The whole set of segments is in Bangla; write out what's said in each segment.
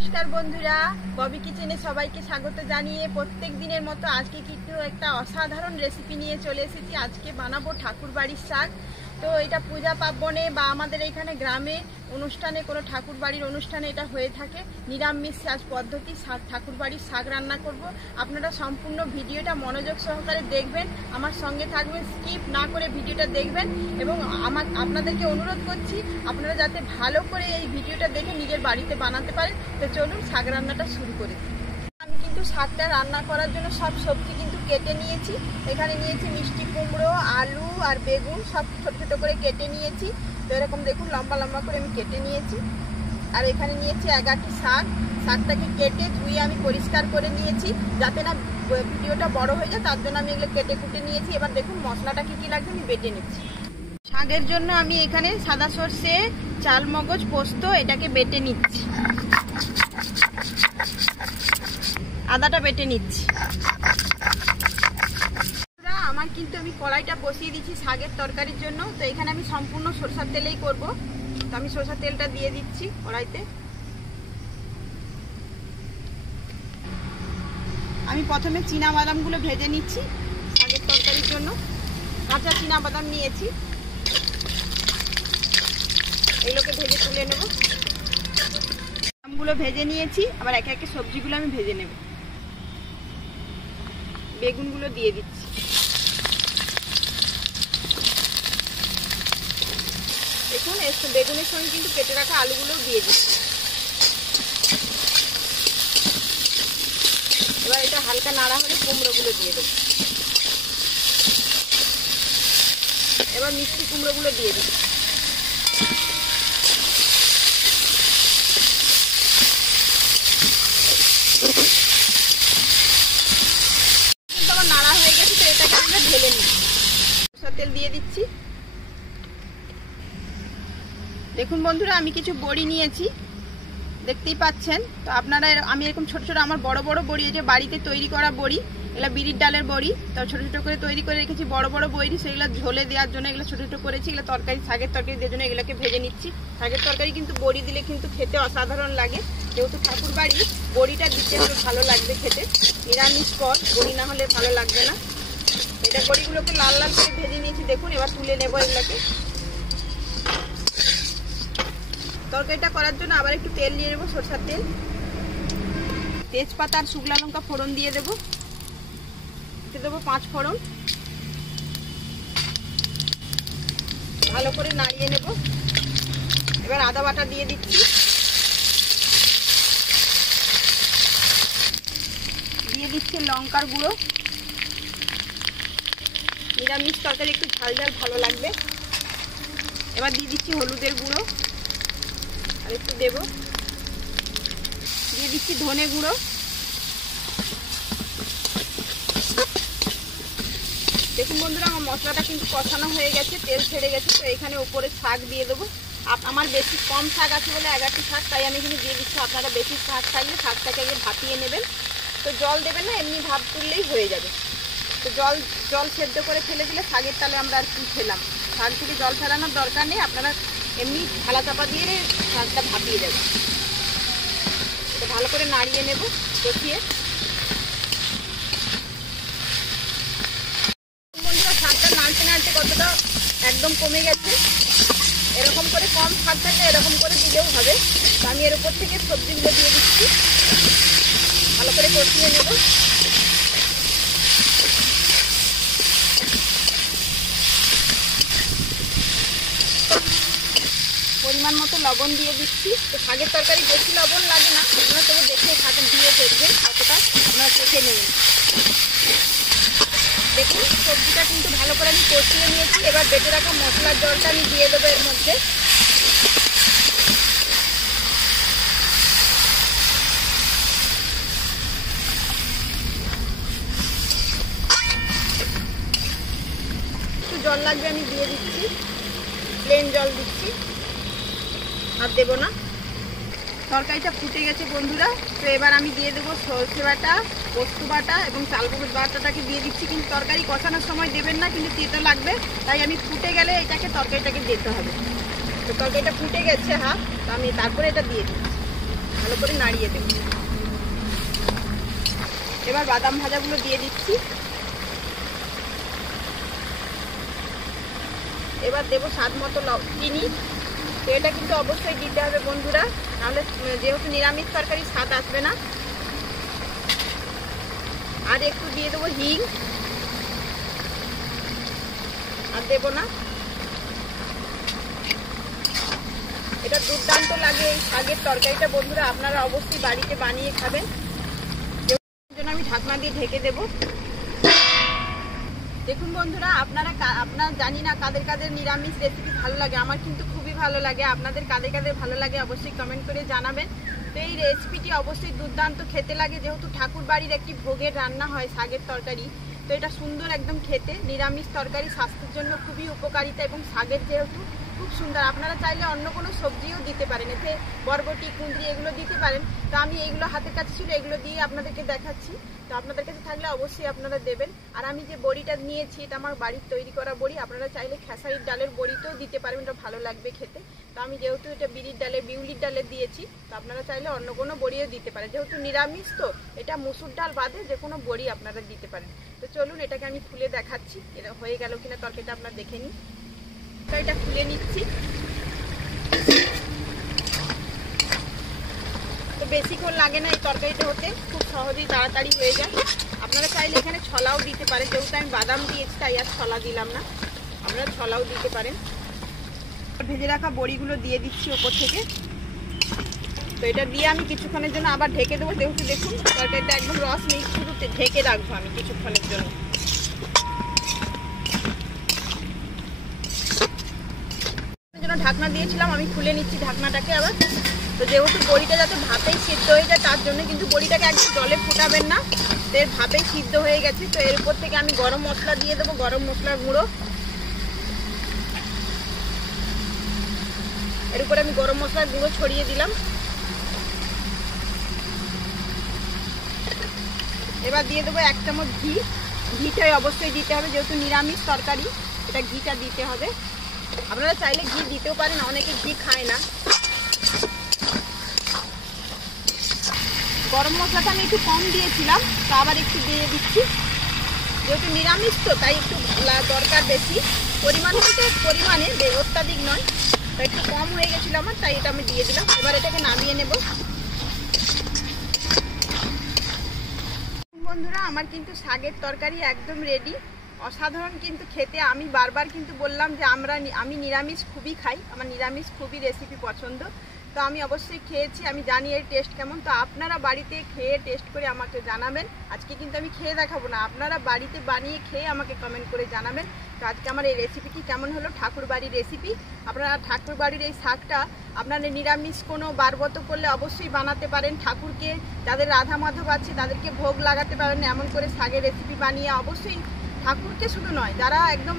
নমস্কার বন্ধুরা, ববি কিচেনে সবাইকে স্বাগত জানিয়ে প্রত্যেক দিনের মতো আজকে কিন্তু একটা অসাধারণ রেসিপি নিয়ে চলে এসেছি। আজকে বানাবো ঠাকুর বাড়ির শাক। তো এটা পূজা পার্বণে বা আমাদের এখানে গ্রামে অনুষ্ঠানে, কোনো ঠাকুর বাড়ির অনুষ্ঠানে এটা হয়ে থাকে। নিরামিষ শাক পদ্ধতি ঠাকুর বাড়ির শাক রান্না করব। আপনারা সম্পূর্ণ ভিডিওটা মনোযোগ সহকারে দেখবেন, আমার সঙ্গে থাকবেন, স্কিপ না করে ভিডিওটা দেখবেন। এবং আপনাদেরকে অনুরোধ করছি আপনারা যাতে ভালো করে এই ভিডিওটা দেখে নিজের বাড়িতে বানাতে পারেন। তো চলুন শাক রান্নাটা শুরু করি। আমি কিন্তু শাকটা রান্না করার জন্য সব সবজি কিন্তু কেটে নিয়েছি। এখানে নিয়েছি মিষ্টি কুমড়ো, আলু আর বেগুন, সব ছোট ছোট করে কেটে নিয়েছি। তো এরকম দেখুন লম্বা লম্বা করে আমি কেটে নিয়েছি। আর এখানে নিয়েছি 11টি শাক। শাকটাকে কেটে ধুয়ে আমি পরিষ্কার করে নিয়েছি, যাতে না ভিডিওটা বড় হয়ে যায়, তার জন্য আমি এগুলো কেটে কুটে নিয়েছি। এবার দেখুন মশলাটা কি কি লাগবে আমি বেটে নিচ্ছি। শাকের জন্য আমি এখানে সাদা সর্ষে, চাল মগজ, পোস্ত এটাকে বেটে নিচ্ছি। আদাটা বেটে নিচ্ছি। আমার কিন্তু আমি কড়াইটা বসিয়ে দিচ্ছি শাকের তরকারির জন্য। তো এখানে আমি সম্পূর্ণ সরষের তেলেই করব। তো আমি সরষের তেলটা দিয়ে দিচ্ছি কড়াইতে। আমি প্রথমে চীনা বাদামগুলো ভেজে নিচ্ছি শাকের তরকারির জন্য। কাঁচা চীনা বাদাম নিয়েছি, এগুলোকে ভেজে তুলে নেব। বাদামগুলো ভেজে নিয়েছি, আবার একে একে সবজিগুলো আমি ভেজে নেব। বেগুনগুলো দিয়ে দিচ্ছি। দেখুন বেগুনের সঙ্গে কিন্তু কেটে রাখা আলুগুলো দিয়ে দিচ্ছি। এবার এটা হালকা নাড়া হলে কুমড়োগুলো দিয়ে দেবো। এবার মিষ্টি কুমড়োগুলো দিয়ে দিচ্ছি। আমার নাড়া হয়ে গেছে, তো এটাকে আমরা ঢেলে নিই। সরষের তেল দিয়ে দিচ্ছি। দেখুন বন্ধুরা, আমি কিছু বড়ি নিয়েছি, দেখতেই পাচ্ছেন। তো আপনারা, আমি এরকম ছোট ছোট, আমার বড় বড় বড়ি, এই যে বাড়িতে তৈরি করা বড়ি, এগুলো বিড়ির ডালের বড়ি। তো ছোট ছোট করে তৈরি করে রেখেছি বড় বড় বড়ি, সেগুলো ঝোলে দেওয়ার জন্য এগুলো ছোট ছোট করেছি। এগুলো তরকারি, শাকের তরকারি দেওয়ার জন্য এগুলোকে ভেজে নিচ্ছি। শাকের তরকারি কিন্তু বড়ি দিলে কিন্তু খেতে অসাধারণ লাগে। যেহেতু ঠাকুর বাড়ি, বড়িটা দিতে একটু ভালো লাগবে খেতে। নিরামিষ পদ, বড়ি না হলে ভালো লাগবে না। এটা বড়িগুলোকে লাল লাল করে ভেজে নিয়েছি। দেখুন এবার তুলে নেবো এগুলোকে। তরকারিটা করার জন্য আবার একটু তেল দিয়ে দেবো, সরষের তেল। তেজপাতা আর শুকনো লঙ্কা ফোড়ন দিয়ে দেবো। দেবো 5 ফোড়ন। ভালো করে নাড়িয়ে নেব। এবার আদা বাটা দিয়ে দিচ্ছি। দিয়ে দিচ্ছি লঙ্কার গুঁড়ো। নিরামিষ তরকারি একটু ঝাল ঝাল ভালো লাগবে। এবার দিয়ে দিচ্ছি হলুদের গুঁড়ো, আর একটু দেব। দিয়ে দিচ্ছি ধনে গুঁড়ো। দেখুন বন্ধুরা, আমার মশলাটা কিন্তু কষানো হয়ে গেছে, তেল ছেড়ে গেছে। তো এখানে উপরে শাক দিয়ে দেবো। আমার বেশি কম শাক আছে বলে 11টি শাক, তাই আমি এখানে দিয়ে দিচ্ছি। আপনারা বেশি শাক থাকলে শাকটাকে আগে ভাপিয়ে নেবেন। তো জল দেবেন না, এমনি ভাপ তুললেই হয়ে যাবে। তো জল সেদ্ধ করে ফেলে দিলে শাকের তালে আমরা আর কি খেলাম। শাক থেকে জল ফেলানোর দরকার নেই, আপনারা এমনি ঢালা চাপা দিয়ে শাকটা ভাপিয়ে দেবেন। তো ভালো করে নাড়িয়ে নেব, কষিয়ে। বন্ধুরা, শাকটা নাড়তে নাড়তে কতটা একদম কমে গেছে। এরকম করে কম শাক থাকলে এরকম করে দিলেও হবে। তো আমি এর উপর থেকে সবজিগুলো দিয়ে দিচ্ছি, ভালো করে কষিয়ে নেব। পরিমাণ মতো লবণ দিয়ে দিচ্ছি। তো শাকের তরকারি বেশি লবণ লাগে না, আপনারা তবু দেখে শাকে দিয়ে দেখবেন কতটা আপনারা চেখে নেবেন। দেখুন সবজিটা কিন্তু ভালো করে আমি কষিয়ে নিয়েছি। এবার বেটে রাখা মশলার জলটা আমি দিয়ে দেবো এর মধ্যে। একটু জল লাগবে, আমি দিয়ে দিচ্ছি। প্লেন জল দিচ্ছি, আর দেবো না। তরকারিটা ফুটে গেছে বন্ধুরা। তো এবার আমি দিয়ে দেবো সরষে বাটা, পোস্ত বাটা এবং চাল মগজ বাটাটাকে দিয়ে দিচ্ছি। কিন্তু তরকারি কষানোর সময় দেবেন না, কিন্তু তেতো লাগবে। তাই আমি ফুটে গেলে তরকারিটাকে দিতে হবে। তো তরকারিটা ফুটে গেছে, তো আমি তারপরে এটা দিয়ে দিচ্ছি। ভালো করে নাড়িয়ে দেব। এবার বাদাম ভাজাগুলো দিয়ে দিচ্ছি। এবার দেবো স্বাদ মতো চিনি। তো এটা কিন্তু অবশ্যই দিতে হবে বন্ধুরা, নাহলে যেহেতু নিরামিষ তরকারি স্বাদ আসবে না। আর একটু দিয়ে দেবো হিং, আর দেবো না। এটা দুর্দান্ত লাগে এই শাকের তরকারিটা বন্ধুরা, আপনারা অবশ্যই বাড়িতে বানিয়ে খাবেন। এর জন্য আমি ঢাকনা দিয়ে ঢেকে দেব। দেখুন বন্ধুরা, আপনার জানি না কাদের কাদের নিরামিষ রেসিপি ভালো লাগে, আমার কিন্তু খুবই ভালো লাগে। আপনাদের কাদের কাদের ভালো লাগে অবশ্যই কমেন্ট করে জানাবেন। তো এই রেসিপিটি অবশ্যই দুর্দান্ত খেতে লাগে, যেহেতু ঠাকুর বাড়ির একটি ভোগের রান্না হয় শাকের তরকারি। তো এটা সুন্দর একদম খেতে, নিরামিষ তরকারি, স্বাস্থ্যের জন্য খুবই উপকারিতা, এবং শাকের যেহেতু খুব সুন্দর। আপনারা চাইলে অন্য কোনো সবজিও দিতে পারেন, এতে বরবটি, কুঁদরি এগুলো দিতে পারেন। তো আমি এইগুলো হাতের কাছে ছিল, এগুলো দিয়ে আপনাদেরকে দেখাচ্ছি। তো আপনাদের কাছে থাকলে অবশ্যই আপনারা দেবেন। আর আমি যে বড়িটা নিয়েছি, এটা আমার বাড়ির তৈরি করা বড়ি। আপনারা চাইলে খেসারির ডালের বড়িতেও দিতে পারবেন, এটা ভালো লাগবে খেতে। তো আমি যেহেতু এটা বিউলির ডালে দিয়েছি, তো আপনারা চাইলে অন্য কোনো বড়িও দিতে পারেন। যেহেতু নিরামিষ, তো এটা মুসুর ডাল বাদে যে কোনো বড়ি আপনারা দিতে পারেন। তো চলুন এটাকে আমি খুলে দেখাচ্ছি, এটা হয়ে গেল কিনা তরকারিটা আপনারা দেখে নিন। তো এটা খুলে নিচ্ছি। তো বেশিক্ষণ লাগে না এই তরকারিটা হতে, খুব সহজেই তাড়াতাড়ি হয়ে যায়। আপনারা চাইলে এখানে ছলাও দিতে পারেন, যেহেতু আমি বাদাম দিয়েছি তাই আর ছলা দিলাম না, আপনারা ছলাও দিতে পারেন। ভেজে রাখা বড়িগুলো দিয়ে দিচ্ছি ওপর থেকে। তো এটা দিয়ে আমি কিছুক্ষণের জন্য আবার ঢেকে দেবো। যেহেতু দেখুন তরকারিটা একদম রস নেই, শুধু ঢেকে রাখবো আমি কিছুক্ষণের জন্য। ঢাকনা দিয়েছিলাম, আমি খুলে নিচ্ছি ঢাকনাটাকে আবার। তো যেহেতু বড়িটা যাতে ভাপেই সিদ্ধ হয়ে যায়, তার জন্য কিন্তু বড়িটাকে একদম জলে ফোটাবেন না, এর ভাপেই সিদ্ধ হয়ে গেছে। তো এর উপর থেকে আমি গরম মশলা দিয়ে দেবো, গরম মশলার গুঁড়ো। এর উপরে আমি গরম মশলার গুঁড়ো ছড়িয়ে দিলাম। এবার দিয়ে দেবো 1 চামচ ঘি। ঘিটাই অবশ্যই দিতে হবে, যেহেতু নিরামিষ তরকারি, এটা ঘিটা দিতে হবে। আপনারা চাইলে ঘি দিতেও পারেন, অনেকে ঘি খায় না। গরম মশলাটা আমি একটু কম দিয়েছিলাম, তো আবার একটু দিয়ে দিচ্ছি। যেহেতু নিরামিষ তো তাই একটু দরকার বেশি, পরিমাণে অত্যাধিক নয়। তো একটু কম হয়ে গেছিলো আমার, তাই এটা আমি দিয়ে দিলাম। এবার এটাকে নামিয়ে নেব। বন্ধুরা, আমার কিন্তু শাকের তরকারি একদম রেডি, অসাধারণ কিন্তু খেতে। আমি বারবার কিন্তু বললাম যে আমি নিরামিষ খুবই খাই, আমার নিরামিষ খুবই রেসিপি পছন্দ। তো আমি অবশ্যই খেয়েছি, আমি জানি এর টেস্ট কেমন। তো আপনারা বাড়িতে খেয়ে টেস্ট করে আমাকে জানাবেন। আজকে কিন্তু আমি খেয়ে দেখাবো না, আপনারা বাড়িতে বানিয়ে খেয়ে আমাকে কমেন্ট করে জানাবেন। তো আজকে আমার এই রেসিপিটি কেমন হলো, ঠাকুর বাড়ির রেসিপি। আপনারা ঠাকুর বাড়ির এই শাকটা আপনারা নিরামিষ কোনো বারবত করলে অবশ্যই বানাতে পারেন। ঠাকুরকে, যাদের রাধা মাধব আছে তাদেরকে ভোগ লাগাতে পারেন, এমন করে শাকের রেসিপি বানিয়ে অবশ্যই ঠাকুরকে শুধু নয়, যারা একদম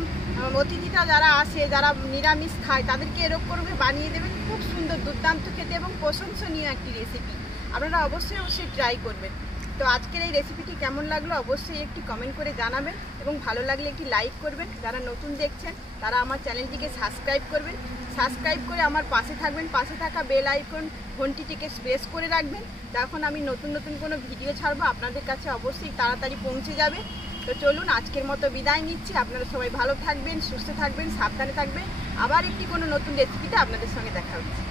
অতিথিরা যারা আসে, যারা নিরামিষ খায়, তাদেরকে এরকম করে বানিয়ে দেবেন। খুব সুন্দর, দুর্দান্ত খেতে এবং প্রশংসনীয় একটি রেসিপি। আপনারা অবশ্যই ট্রাই করবেন। তো আজকের এই রেসিপিটি কেমন লাগলো অবশ্যই একটি কমেন্ট করে জানাবেন, এবং ভালো লাগলে একটি লাইক করবেন। যারা নতুন দেখছেন তারা আমার চ্যানেলটিকে সাবস্ক্রাইব করবেন। সাবস্ক্রাইব করে আমার পাশে থাকবেন, পাশে থাকা বেল আইকন ঘন্টিটিকে প্রেস করে রাখবেন। যখন আমি নতুন কোনো ভিডিও ছাড়বো আপনাদের কাছে অবশ্যই তাড়াতাড়ি পৌঁছে যাবে। তো চলুন আজকের মতো বিদায় নিচ্ছি। আপনারা সবাই ভালো থাকবেন, সুস্থ থাকবেন, সাবধানে থাকবেন। আবার একটি কোনো নতুন রেসিপিতে আপনাদের সঙ্গে দেখা হচ্ছে।